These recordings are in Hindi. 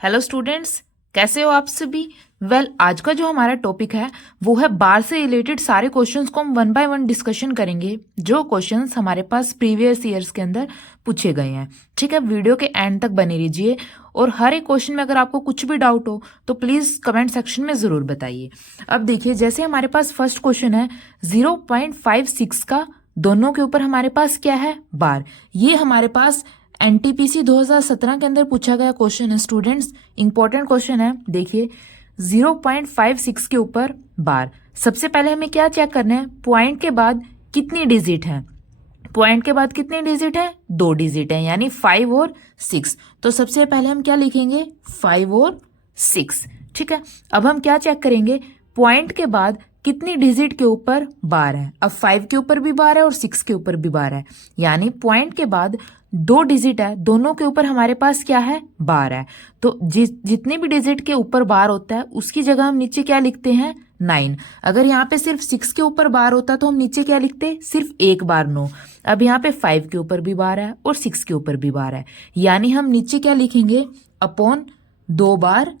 हेलो स्टूडेंट्स, कैसे हो आप सभी। आज का जो हमारा टॉपिक है वो है बार से रिलेटेड सारे क्वेश्चंस को हम वन बाय वन डिस्कशन करेंगे, जो क्वेश्चंस हमारे पास प्रीवियस ईयर्स के अंदर पूछे गए हैं। ठीक है, वीडियो के एंड तक बने रहिए और हर एक क्वेश्चन में अगर आपको कुछ भी डाउट हो तो प्लीज कमेंट सेक्शन में जरूर बताइए। अब देखिए, जैसे हमारे पास फर्स्ट क्वेश्चन है 0.56 का दोनों के ऊपर हमारे पास क्या है, बार। ये हमारे पास एनटीपीसी 2017 के अंदर पूछा गया क्वेश्चन है स्टूडेंट्स, इंपॉर्टेंट क्वेश्चन है। देखिए 0.56 के ऊपर बार। सबसे पहले हमें क्या चेक करना है, पॉइंट के बाद कितनी डिजिट है। पॉइंट के बाद कितने डिजिट है, 2 डिजिट है, यानी 5 और 6। तो सबसे पहले हम क्या लिखेंगे, 5 और 6। ठीक है, अब हम क्या चेक करेंगे, पॉइंट के बाद कितनी डिजिट के ऊपर बार है। अब 5 के ऊपर भी बार है और 6 के ऊपर भी बार है, यानी पॉइंट के बाद 2 डिजिट है, दोनों के ऊपर हमारे पास क्या है, बार है। तो जितने भी डिजिट के ऊपर बार होता है उसकी जगह हम नीचे क्या लिखते हैं, 9। अगर यहाँ पे सिर्फ 6 के ऊपर बार होता तो हम नीचे क्या लिखते, सिर्फ एक बार 9। अब यहाँ पे 5 के ऊपर भी बार है और 6 के ऊपर भी बार है, यानी हम नीचे क्या लिखेंगे, अपॉन 2 बार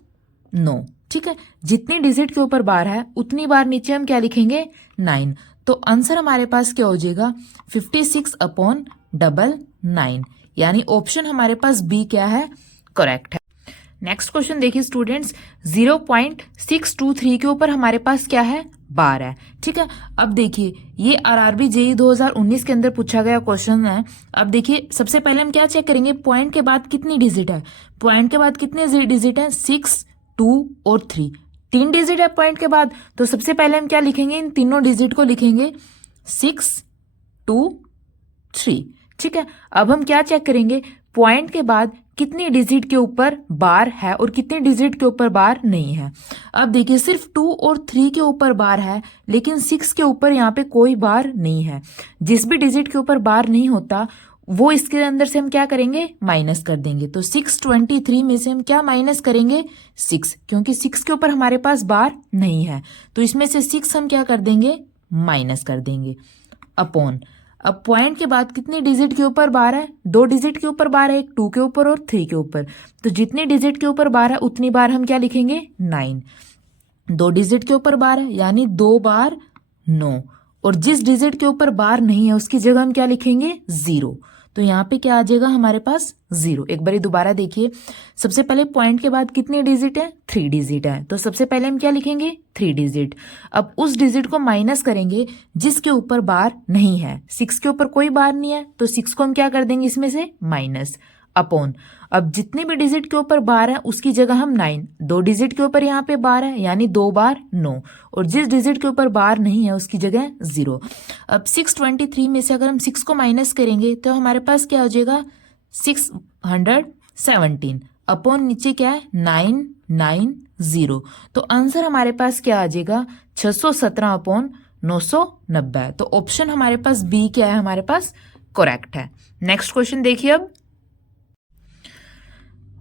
9। ठीक है, जितनी डिजिट के ऊपर बार है उतनी बार नीचे हम क्या लिखेंगे, 9। तो आंसर हमारे पास क्या हो जाएगा, 56/9, यानी ऑप्शन हमारे पास बी क्या है, करेक्ट है। नेक्स्ट क्वेश्चन देखिए स्टूडेंट्स, 0.623 के ऊपर हमारे पास क्या है, बार है। ठीक है, अब देखिए ये आरआरबी जेईई 2019 के अंदर पूछा गया क्वेश्चन है। अब देखिए सबसे पहले हम क्या चेक करेंगे, पॉइंट के बाद कितनी डिजिट है। पॉइंट के बाद कितने डिजिट है, 6, 2 और 3। 3 डिजिट है पॉइंट के बाद, तो सबसे पहले हम क्या लिखेंगे, इन तीनों डिजिट को लिखेंगे 6, 2, 3। ठीक है, अब हम क्या चेक करेंगे, पॉइंट के बाद कितनी डिजिट के ऊपर बार है और कितनी डिजिट के ऊपर बार नहीं है। अब देखिए सिर्फ 2 और 3 के ऊपर बार है, लेकिन 6 के ऊपर यहाँ पे कोई बार नहीं है। जिस भी डिजिट के ऊपर बार नहीं होता वो इसके अंदर से हम क्या करेंगे, माइनस कर देंगे। तो 623 में से हम क्या माइनस करेंगे, 6, क्योंकि 6 के ऊपर हमारे पास बार नहीं है। तो इसमें से 6 हम क्या कर देंगे, माइनस कर देंगे, अपॉन। अब पॉइंट के बाद कितनी डिजिट के ऊपर बार है, 2 डिजिट के ऊपर बार है, एक 2 के ऊपर और 3 के ऊपर। तो जितनी डिजिट के ऊपर बार है उतनी बार हम क्या लिखेंगे, 9। 2 डिजिट के ऊपर बार है, यानी 2 बार 9। और जिस डिजिट के ऊपर बार नहीं है उसकी जगह हम क्या लिखेंगे, 0। तो यहाँ पे क्या आ जाएगा हमारे पास, 0। एक बार दोबारा देखिए, सबसे पहले पॉइंट के बाद कितने डिजिट है, 3 डिजिट है, तो सबसे पहले हम क्या लिखेंगे, 3 डिजिट। अब उस डिजिट को माइनस करेंगे जिसके ऊपर बार नहीं है। 6 के ऊपर कोई बार नहीं है, तो 6 को हम क्या कर देंगे, इसमें से माइनस, अपॉन। अब जितने भी डिजिट के ऊपर बार है उसकी जगह हम 9। 2 डिजिट के ऊपर यहाँ पे बार है, यानी 2 बार 9, और जिस डिजिट के ऊपर बार नहीं है उसकी जगह 0। अब 623 में से अगर हम 6 को माइनस करेंगे तो हमारे पास क्या हो जाएगा, 617, अपॉन नीचे क्या है, 990। तो आंसर हमारे पास क्या आ जाएगा, 617/990। तो ऑप्शन हमारे पास बी क्या है, हमारे पास करेक्ट है। नेक्स्ट क्वेश्चन देखिए, अब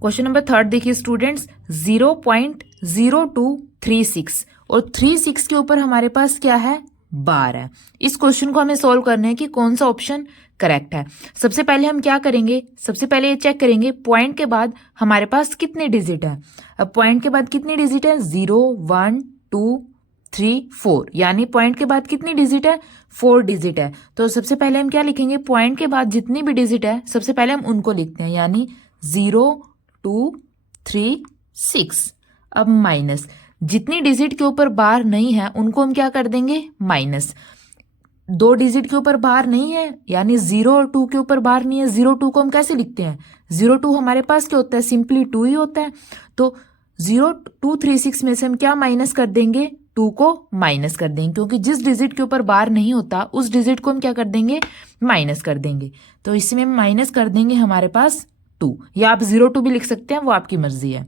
क्वेश्चन नंबर 3 देखिए स्टूडेंट्स, 0.0236 और 36 के ऊपर हमारे पास क्या है, बार है। इस क्वेश्चन को हमें सॉल्व करना है कि कौन सा ऑप्शन करेक्ट है। सबसे पहले हम क्या करेंगे, सबसे पहले ये चेक करेंगे पॉइंट के बाद हमारे पास कितने डिजिट है। अब पॉइंट के बाद कितनी डिजिट है, 0, 1, 2, 3, 4, यानी पॉइंट के बाद कितनी डिजिट है, 4 डिजिट है। तो सबसे पहले हम क्या लिखेंगे, पॉइंट के बाद जितनी भी डिजिट है सबसे पहले हम उनको लिखते हैं, यानी 0, 2, 3, 6। अब माइनस, जितनी डिजिट के ऊपर बार नहीं है उनको हम क्या कर देंगे, माइनस। 2 डिजिट के ऊपर बार नहीं है, यानी 0 और 2 के ऊपर बार नहीं है। 0, 2 को हम कैसे लिखते हैं, 0, 2 हमारे पास क्या होता है, सिंपली 2 ही होता है। तो 0,236 में से हम क्या माइनस कर देंगे, 2 को माइनस कर देंगे, क्योंकि जिस डिजिट के ऊपर बार नहीं होता उस डिजिट को हम क्या कर देंगे, माइनस कर देंगे। तो इसमें माइनस कर देंगे हमारे पास 2, या आप 0,2 भी लिख सकते हैं, वो आपकी मर्जी है,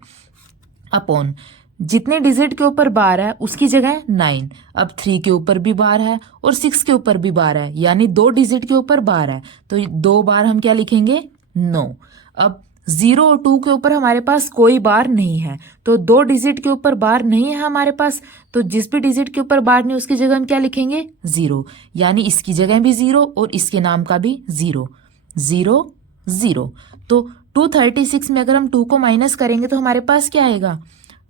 अपॉन जितने डिजिट के ऊपर बार है उसकी जगह 9। अब 3 के ऊपर भी बार है और 6 के ऊपर भी बार है, यानी 2 डिजिट के ऊपर बार है, तो 2 बार हम क्या लिखेंगे, 9। अब 0 और 2 के ऊपर हमारे पास कोई बार नहीं है, तो 2 डिजिट के ऊपर बार नहीं है हमारे पास, तो जिस भी डिजिट के ऊपर बार नहीं उसकी जगह हम क्या लिखेंगे, 0, यानी इसकी जगह भी 0 और इसके नाम का भी 0, 0, 0। तो 236 में अगर हम 2 को माइनस करेंगे तो हमारे पास क्या आएगा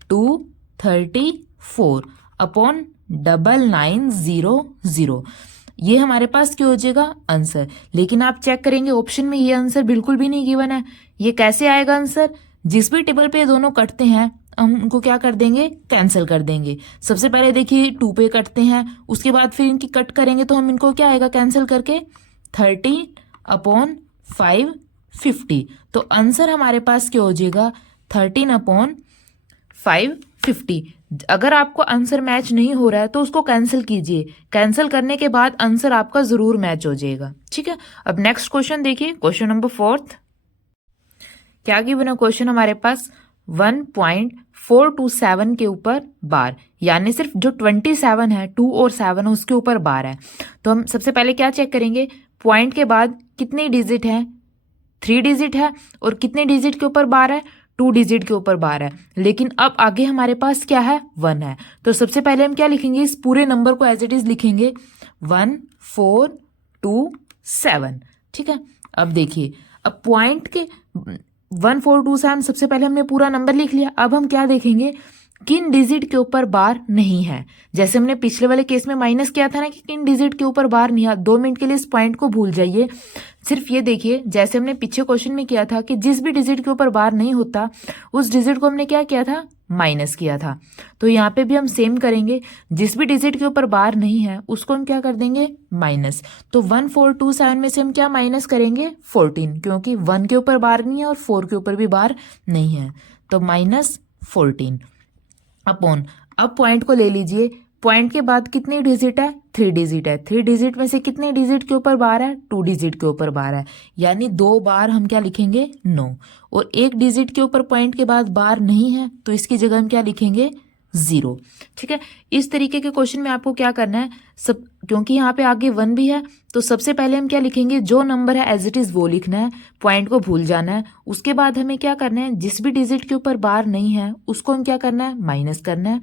234 अपॉन 9900। ये हमारे पास क्या हो जाएगा आंसर। लेकिन आप चेक करेंगे ऑप्शन में ये आंसर बिल्कुल भी नहीं गिवन है। ये कैसे आएगा आंसर, जिस भी टेबल पे ये दोनों कटते हैं हम उनको क्या कर देंगे कैंसिल कर देंगे। सबसे पहले देखिए 2 पे कटते हैं, उसके बाद फिर इनकी कट करेंगे तो हम इनको क्या आएगा कैंसिल करके 30 अपॉन 550। तो आंसर हमारे पास क्या हो जाएगा 13 अपॉन 550। अगर आपको आंसर मैच नहीं हो रहा है तो उसको कैंसिल कीजिए, कैंसिल करने के बाद आंसर आपका जरूर मैच हो जाएगा। ठीक है, अब नेक्स्ट क्वेश्चन देखिए, क्वेश्चन नंबर 4 क्या गिवन है क्वेश्चन हमारे पास 1.427 के ऊपर बार, यानी सिर्फ जो 27 है 2 और 7 है उसके ऊपर बार है। तो हम सबसे पहले क्या चेक करेंगे, पॉइंट के बाद कितने डिजिट है 3 डिजिट है, और कितने डिजिट के ऊपर बार है 2 डिजिट के ऊपर बार है। लेकिन अब आगे हमारे पास क्या है 1 है। तो सबसे पहले हम क्या लिखेंगे, इस पूरे नंबर को एज इट इज लिखेंगे 1427। ठीक है, अब देखिए अब पॉइंट के 1427 सबसे पहले हमने पूरा नंबर लिख लिया। अब हम क्या देखेंगे किन डिजिट के ऊपर बार नहीं है। जैसे हमने पिछले वाले केस में माइनस किया था ना कि किन डिजिट के ऊपर बार नहीं है। 2 मिनट के लिए इस पॉइंट को भूल जाइए, सिर्फ ये देखिए जैसे हमने पीछे क्वेश्चन में किया था कि जिस भी डिजिट के ऊपर बार नहीं होता उस डिजिट को हमने क्या किया था माइनस किया था। तो यहाँ पे भी हम सेम करेंगे, जिस भी डिजिट के ऊपर बार नहीं है उसको हम क्या कर देंगे माइनस। तो 1427 में से हम क्या माइनस करेंगे 14, क्योंकि 1 के ऊपर बार नहीं है और 4 के ऊपर भी बार नहीं है। तो -14 अपॉन, अब पॉइंट को ले लीजिए, पॉइंट के बाद कितनी डिजिट है 3 डिजिट है। 3 डिजिट में से कितने डिजिट के ऊपर बार है 2 डिजिट के ऊपर बार है, यानी 2 बार हम क्या लिखेंगे 9। और 1 डिजिट के ऊपर पॉइंट के बाद बार नहीं है तो इसकी जगह हम क्या लिखेंगे 0। ठीक है, इस तरीके के क्वेश्चन में आपको क्या करना है सब, क्योंकि यहाँ पे आगे 1 भी है तो सबसे पहले हम क्या लिखेंगे जो नंबर है एज इट इज वो लिखना है, पॉइंट को भूल जाना है। उसके बाद हमें क्या करना है जिस भी डिजिट के ऊपर बार नहीं है उसको हम क्या करना है माइनस करना है।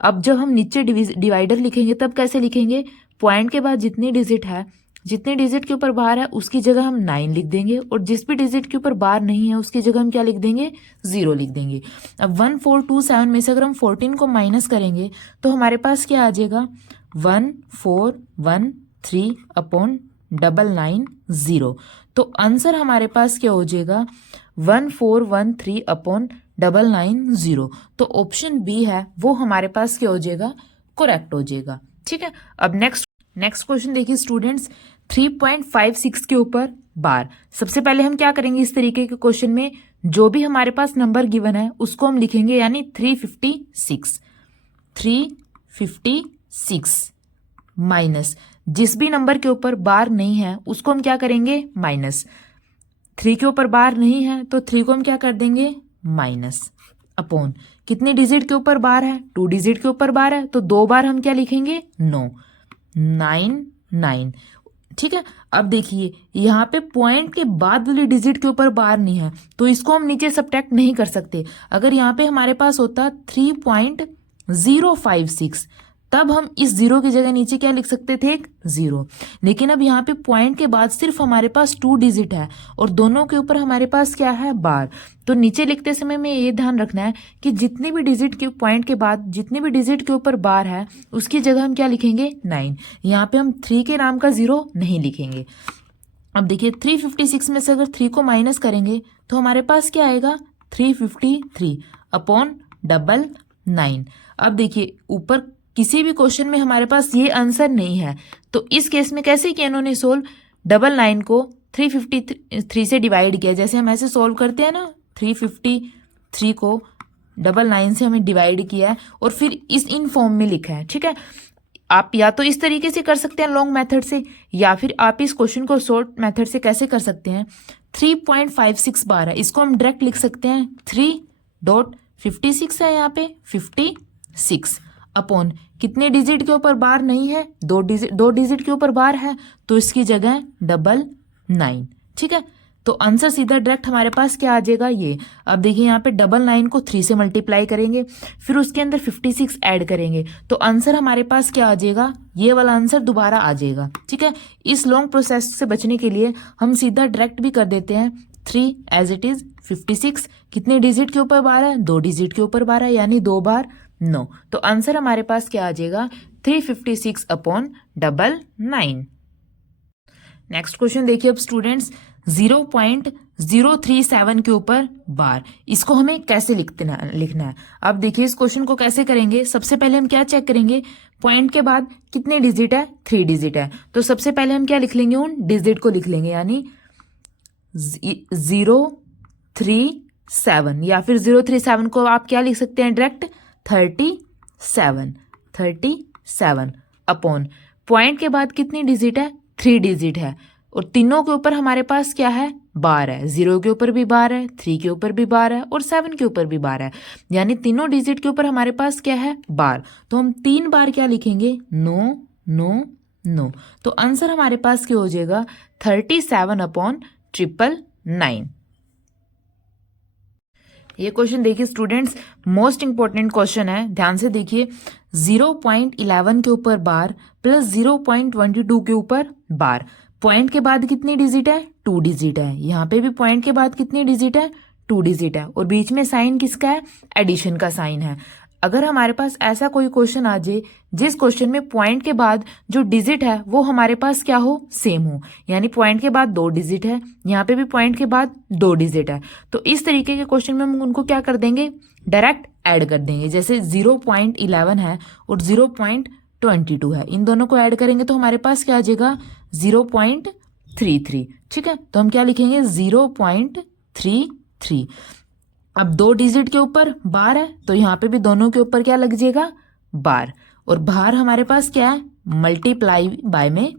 अब जब हम नीचे डिवाइडर लिखेंगे तब कैसे लिखेंगे, पॉइंट के बाद जितनी डिजिट है जितने डिजिट के ऊपर बार है उसकी जगह हम 9 लिख देंगे, और जिस भी डिजिट के ऊपर बार नहीं है उसकी जगह हम क्या लिख देंगे 0 लिख देंगे। अब 1427 में से अगर हम 14 को माइनस करेंगे तो हमारे पास क्या आ जाएगा 1413 अपॉन 990। तो आंसर हमारे पास क्या हो जाएगा 1413 अपॉन 990। तो ऑप्शन बी है वो हमारे पास क्या हो जाएगा करेक्ट हो जाएगा। ठीक है, अब नेक्स्ट क्वेश्चन देखिए स्टूडेंट्स, 3.56 के ऊपर बार। सबसे पहले हम क्या करेंगे इस तरीके के क्वेश्चन में जो भी हमारे पास नंबर गिवन है उसको हम लिखेंगे, यानी 356 माइनस जिस भी नंबर के ऊपर बार नहीं है उसको हम क्या करेंगे माइनस। 3 के ऊपर बार नहीं है तो 3 को हम क्या कर देंगे माइनस अपॉन कितने डिजिट के ऊपर बार है 2 डिजिट के ऊपर बार है तो 2 बार हम क्या लिखेंगे 9। ठीक है, अब देखिए यहाँ पे पॉइंट के बाद वाले डिजिट के ऊपर बार नहीं है तो इसको हम नीचे सब्ट्रैक्ट नहीं कर सकते। अगर यहाँ पे हमारे पास होता 3.056 तब हम इस 0 की जगह नीचे क्या लिख सकते थे 0। लेकिन अब यहाँ पे पॉइंट के बाद सिर्फ हमारे पास 2 डिजिट है और दोनों के ऊपर हमारे पास क्या है बार। तो नीचे लिखते समय में ये ध्यान रखना है कि जितने भी डिजिट के पॉइंट के बाद जितने भी डिजिट के ऊपर बार है उसकी जगह हम क्या लिखेंगे 9। यहाँ पे हम 3 के नाम का 0 नहीं लिखेंगे। अब देखिए 356 में से अगर 3 को माइनस करेंगे तो हमारे पास क्या आएगा 353 अपॉन 999। अब देखिए ऊपर किसी भी क्वेश्चन में हमारे पास ये आंसर नहीं है तो इस केस में कैसे किया इन्होंने सोल्व, 999 को 353 से डिवाइड किया। जैसे हम ऐसे सोल्व करते हैं ना 353 को 999 से हमें डिवाइड किया है और फिर इन फॉर्म में लिखा है। ठीक है, आप या तो इस तरीके से कर सकते हैं लॉन्ग मेथड से, या फिर आप इस क्वेश्चन को शॉर्ट मेथड से कैसे कर सकते हैं 3.56 बार है इसको हम डायरेक्ट लिख सकते हैं 3.56 है यहाँ पे 56 अपॉन कितने डिजिट के ऊपर बार नहीं है 2 डिजिट के ऊपर बार है तो इसकी जगह 999। ठीक है, तो आंसर सीधा डायरेक्ट हमारे पास क्या आ जाएगा ये। अब देखिए यहाँ पे 999 को 3 से मल्टीप्लाई करेंगे फिर उसके अंदर 56 ऐड करेंगे तो आंसर हमारे पास क्या आ जाएगा, ये वाला आंसर दोबारा आ जाएगा। ठीक है, इस लॉन्ग प्रोसेस से बचने के लिए हम सीधा डायरेक्ट भी कर देते हैं 3 एज इट इज 56 कितने डिजिट के ऊपर बार है? 2 डिजिट के ऊपर बार है, यानी 2 बार 9। तो आंसर हमारे पास क्या आ जाएगा? 356 अपॉन 99। नेक्स्ट क्वेश्चन देखिए अब स्टूडेंट्स, 0.037 के ऊपर बार, इसको हमें कैसे लिखना है? अब देखिए इस क्वेश्चन को कैसे करेंगे। सबसे पहले हम क्या चेक करेंगे? पॉइंट के बाद कितने डिजिट है? 3 डिजिट है। तो सबसे पहले हम क्या लिख लेंगे? उन डिजिट को लिख लेंगे, यानी 037, या फिर 037 को आप क्या लिख सकते हैं डायरेक्ट? 37 अपॉन पॉइंट के बाद कितनी डिजिट है? 3 डिजिट है, और तीनों के ऊपर हमारे पास क्या है? बार है। 0 के ऊपर भी बार है, 3 के ऊपर भी बार है, और 7 के ऊपर भी बार है, यानी तीनों डिजिट के ऊपर हमारे पास क्या है? बार। तो हम 3 बार क्या लिखेंगे? 9 9 9। तो आंसर हमारे पास क्या हो जाएगा? 37 अपॉन 999। ये क्वेश्चन देखिए स्टूडेंट्स, मोस्ट इंपॉर्टेंट क्वेश्चन है, ध्यान से देखिए। 0.11 के ऊपर बार प्लस 0.22 के ऊपर बार, पॉइंट के बाद कितनी डिजिट है? 2 डिजिट है। यहाँ पे भी पॉइंट के बाद कितनी डिजिट है? 2 डिजिट है, और बीच में साइन किसका है? एडिशन का साइन है। अगर हमारे पास ऐसा कोई क्वेश्चन आ जाए जिस क्वेश्चन में पॉइंट के बाद जो डिजिट है वो हमारे पास क्या हो? सेम हो, यानी पॉइंट के बाद 2 डिजिट है, यहाँ पे भी पॉइंट के बाद 2 डिजिट है, तो इस तरीके के क्वेश्चन में हम उनको क्या कर देंगे? डायरेक्ट ऐड कर देंगे। जैसे 0.11 है और 0.22 है, इन दोनों को ऐड करेंगे तो हमारे पास क्या आ जाएगा? 0.33। ठीक है, तो हम क्या लिखेंगे? 0.33। अब 2 डिजिट के ऊपर बार है, तो यहाँ पे भी दोनों के ऊपर क्या लग जाएगा? बार, और बार हमारे पास क्या है? मल्टीप्लाई बाय में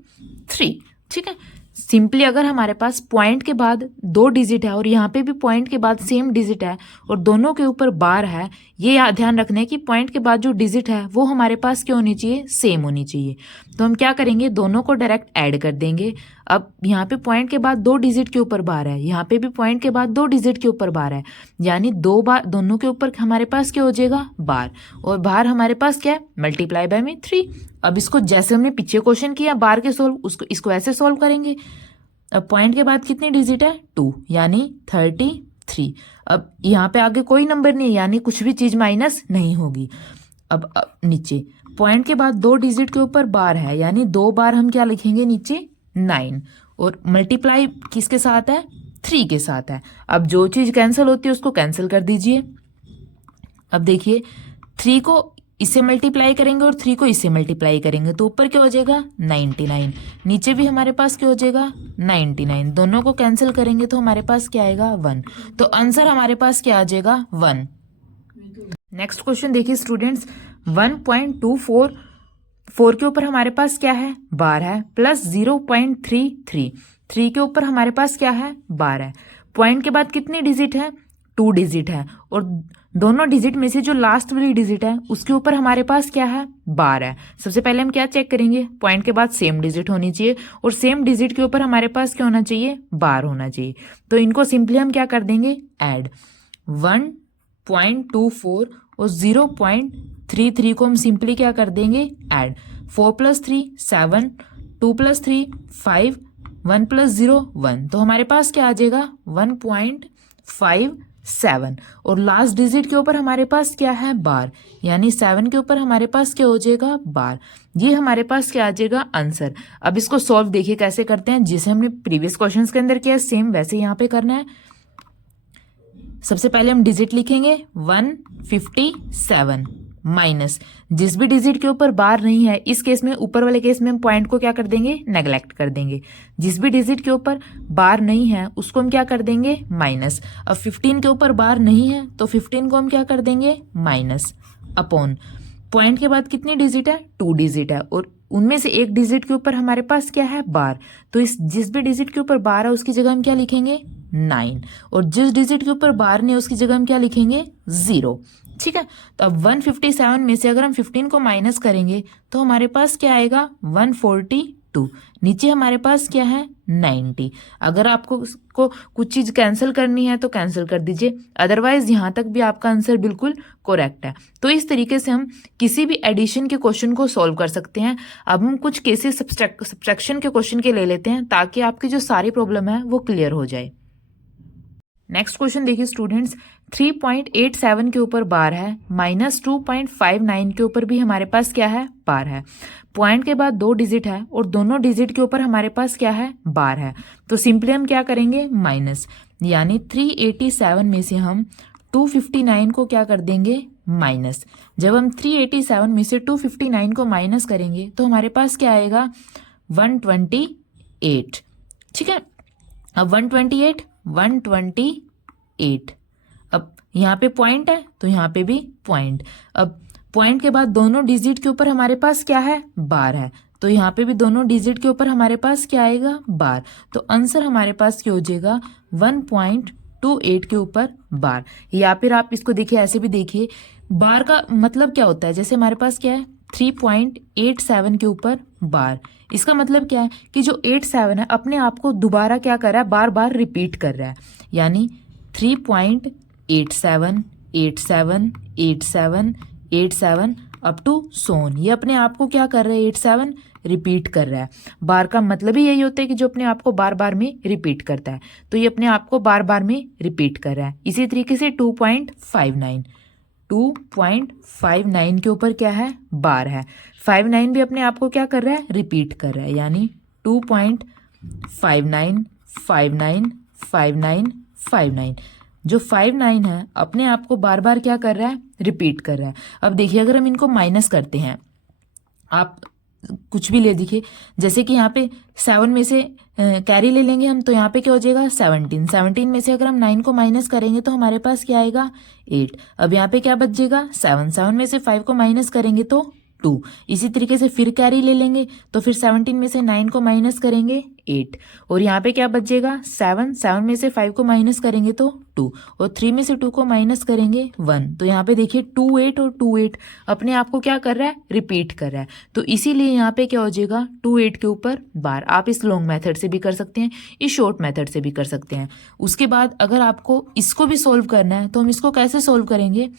3। ठीक है, सिंपली अगर हमारे पास पॉइंट के बाद 2 डिजिट है और यहाँ पे भी पॉइंट के बाद सेम डिजिट है और दोनों के ऊपर बार है, ये ध्यान रखना है कि पॉइंट के बाद जो डिजिट है वो हमारे पास क्या होनी चाहिए? सेम होनी चाहिए। तो हम क्या करेंगे? दोनों को डायरेक्ट ऐड कर देंगे। अब यहाँ पे पॉइंट के बाद 2 डिजिट के ऊपर बार है, यहाँ पे भी पॉइंट के बाद 2 डिजिट के ऊपर बार है, यानी 2 बार दोनों के ऊपर हमारे पास क्या हो जाएगा? बार, और बार हमारे पास क्या है? मल्टीप्लाई बाय में 3। अब इसको जैसे हमने पीछे क्वेश्चन किया बार के सोल्व, उसको इसको ऐसे सोल्व करेंगे। अब पॉइंट के बाद कितनी डिजिट है? 2, यानी 33। अब यहाँ पे आगे कोई नंबर नहीं है, यानी कुछ भी चीज माइनस नहीं होगी। अब नीचे पॉइंट के बाद 2 डिजिट के ऊपर बार है, यानी 2 बार हम क्या लिखेंगे नीचे? 9, और मल्टीप्लाई किसके साथ है? 3 के साथ है। अब जो चीज कैंसिल होती है उसको कैंसिल कर दीजिए। अब देखिए 3 को इससे मल्टीप्लाई करेंगे और 3 को इससे मल्टीप्लाई करेंगे, तो ऊपर क्या हो जाएगा? 99। नीचे भी हमारे पास क्या हो जाएगा? 99। दोनों को कैंसिल करेंगे तो हमारे पास क्या आएगा? 1। तो आंसर हमारे पास क्या आ जाएगा? 1। नेक्स्ट क्वेश्चन देखिए स्टूडेंट्स, 1.244 के ऊपर हमारे पास क्या है? बार है, प्लस 0.33, 3 के ऊपर हमारे पास क्या है? बार है। पॉइंट के बाद कितनी डिजिट है? 2 डिजिट है, और दोनों डिजिट में से जो लास्ट वाली डिजिट है उसके ऊपर हमारे पास क्या है? बार है। सबसे पहले हम क्या चेक करेंगे? पॉइंट के बाद सेम डिजिट होनी चाहिए, और सेम डिजिट के ऊपर हमारे पास क्या होना चाहिए? बार होना चाहिए। तो इनको सिंपली हम क्या कर देंगे? ऐड। 1.24 और 0.33 को हम सिंपली क्या कर देंगे? ऐड। 4 + 3 7, 2 + 3 5, 1 + 0 1, तो हमारे पास क्या आ जाएगा? 1.57, और लास्ट डिजिट के ऊपर हमारे पास क्या है? बार, यानी 7 के ऊपर हमारे पास क्या हो जाएगा? बार। ये हमारे पास क्या आ जाएगा? आंसर। अब इसको सॉल्व देखिए कैसे करते हैं, जिसे हमने प्रीवियस क्वेश्चंस के अंदर किया सेम वैसे यहाँ पे करना है। सबसे पहले हम डिजिट लिखेंगे 157 माइनस जिस भी डिजिट के ऊपर बार नहीं है, इस केस में ऊपर वाले केस में हम पॉइंट को क्या कर देंगे? नेग्लेक्ट कर देंगे। जिस भी डिजिट के ऊपर बार नहीं है उसको हम क्या कर देंगे? माइनस। अब 15 के ऊपर बार नहीं है तो 15 को हम क्या कर देंगे? माइनस अपॉन पॉइंट के बाद कितनी डिजिट है? 2 डिजिट है, और उनमें से एक डिजिट के ऊपर हमारे पास क्या है? बार। तो इस जिस भी डिजिट के ऊपर बार है उसकी जगह हम क्या लिखेंगे? 9, और जिस डिजिट के ऊपर बार नहीं है उसकी जगह हम क्या लिखेंगे? 0। ठीक है, तो अब 157 में से अगर हम 15 को माइनस करेंगे तो हमारे पास क्या आएगा? 142। नीचे हमारे पास क्या है? 90। अगर आपको को कुछ चीज कैंसिल करनी है तो कैंसिल कर दीजिए, अदरवाइज यहाँ तक भी आपका आंसर बिल्कुल करेक्ट है। तो इस तरीके से हम किसी भी एडिशन के क्वेश्चन को सॉल्व कर सकते हैं। अब हम कुछ केसेस सब्ट्रैक्शन के क्वेश्चन के ले लेते हैं ताकि आपकी जो सारी प्रॉब्लम है वो क्लियर हो जाए। नेक्स्ट क्वेश्चन देखिए स्टूडेंट्स, 3.87 के ऊपर बार है, -2.59 के ऊपर भी हमारे पास क्या है, बार है। पॉइंट के बाद 2 डिजिट है और दोनों डिजिट के ऊपर हमारे पास क्या है, बार है। तो सिंपली हम क्या करेंगे, माइनस, यानी 387 में से हम 259 को क्या कर देंगे, माइनस। जब हम 387 में से 259 को माइनस करेंगे तो हमारे पास क्या आएगा, 128। ठीक है, अब 128, अब यहाँ पे पॉइंट है तो यहाँ पे भी पॉइंट। अब पॉइंट के बाद दोनों डिजिट के ऊपर हमारे पास क्या है, बार है, तो यहाँ पे भी दोनों डिजिट के ऊपर हमारे पास क्या आएगा, बार। तो आंसर हमारे पास क्या हो जाएगा, 1.28 के ऊपर बार। या फिर आप इसको देखिए, ऐसे भी देखिए, बार का मतलब क्या होता है, जैसे हमारे पास क्या है, 3.87 के ऊपर बार। इसका मतलब क्या है कि जो 87 है अपने आप को दोबारा क्या कर रहा है, बार बार रिपीट कर रहा है, यानी 3.87, 87, 87, 87 अप टू सोन, ये अपने आप को क्या कर रहा है, 87 रिपीट कर रहा है। बार का मतलब ही यही होता है कि जो अपने आप को बार बार में रिपीट करता है, तो ये अपने आप को बार बार में रिपीट कर रहा है। इसी तरीके से 2.59 के ऊपर क्या है, बार है। 59 भी अपने आप को क्या कर रहा है, रिपीट कर रहा है, यानी 2.59, 59, 59, 59। जो 59 है अपने आप को बार बार क्या कर रहा है, रिपीट कर रहा है। अब देखिए, अगर हम इनको माइनस करते हैं, आप कुछ भी ले देखिए, जैसे कि यहाँ पे 7 में से कैरी ले लेंगे हम, तो यहाँ पे क्या हो जाएगा, 17 में से अगर हम 9 को माइनस करेंगे तो हमारे पास क्या आएगा, 8। अब यहाँ पे क्या बच जाएगा, 7 में से 5 को माइनस करेंगे तो 2। इसी तरीके से फिर कैरी ले लेंगे, तो फिर 17 में से 9 को माइनस करेंगे 8, और यहाँ पे क्या बचेगा, 7 में से 5 को माइनस करेंगे तो 2, और 3 में से 2 को माइनस करेंगे 1। तो यहाँ पे देखिए 28 और 28 अपने आप को क्या कर रहा है, रिपीट कर रहा है। तो इसीलिए यहाँ पे क्या हो जाएगा, 28 के ऊपर बार। आप इस लॉन्ग मेथड से भी कर सकते हैं, इस शॉर्ट मेथड से भी कर सकते हैं। उसके बाद अगर आपको इसको भी सोल्व करना है तो हम इसको कैसे सोल्व करेंगे,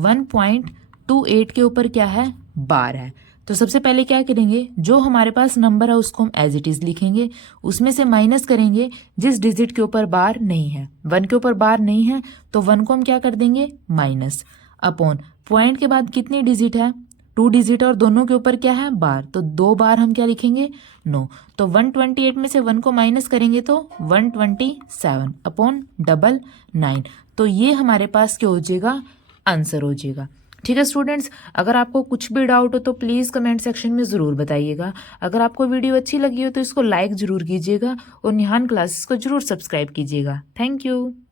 1.28 के ऊपर क्या है, बार है। तो सबसे पहले क्या करेंगे, जो हमारे पास नंबर है उसको हम एज इट इज लिखेंगे, उसमें से माइनस करेंगे जिस डिजिट के ऊपर बार नहीं है। 1 के ऊपर बार नहीं है तो 1 को हम क्या कर देंगे, माइनस, अपॉन पॉइंट के बाद कितनी डिजिट है, 2 डिजिट, और दोनों के ऊपर क्या है, बार, तो 2 बार हम क्या लिखेंगे, 9। तो 128 में से 1 को माइनस करेंगे तो 127 अपॉन 99। तो ये हमारे पास क्या हो जाएगा, आंसर हो जाएगा। ठीक है स्टूडेंट्स, अगर आपको कुछ भी डाउट हो तो प्लीज़ कमेंट सेक्शन में ज़रूर बताइएगा। अगर आपको वीडियो अच्छी लगी हो तो इसको लाइक ज़रूर कीजिएगा और निहान क्लासेस को ज़रूर सब्सक्राइब कीजिएगा। Thank you.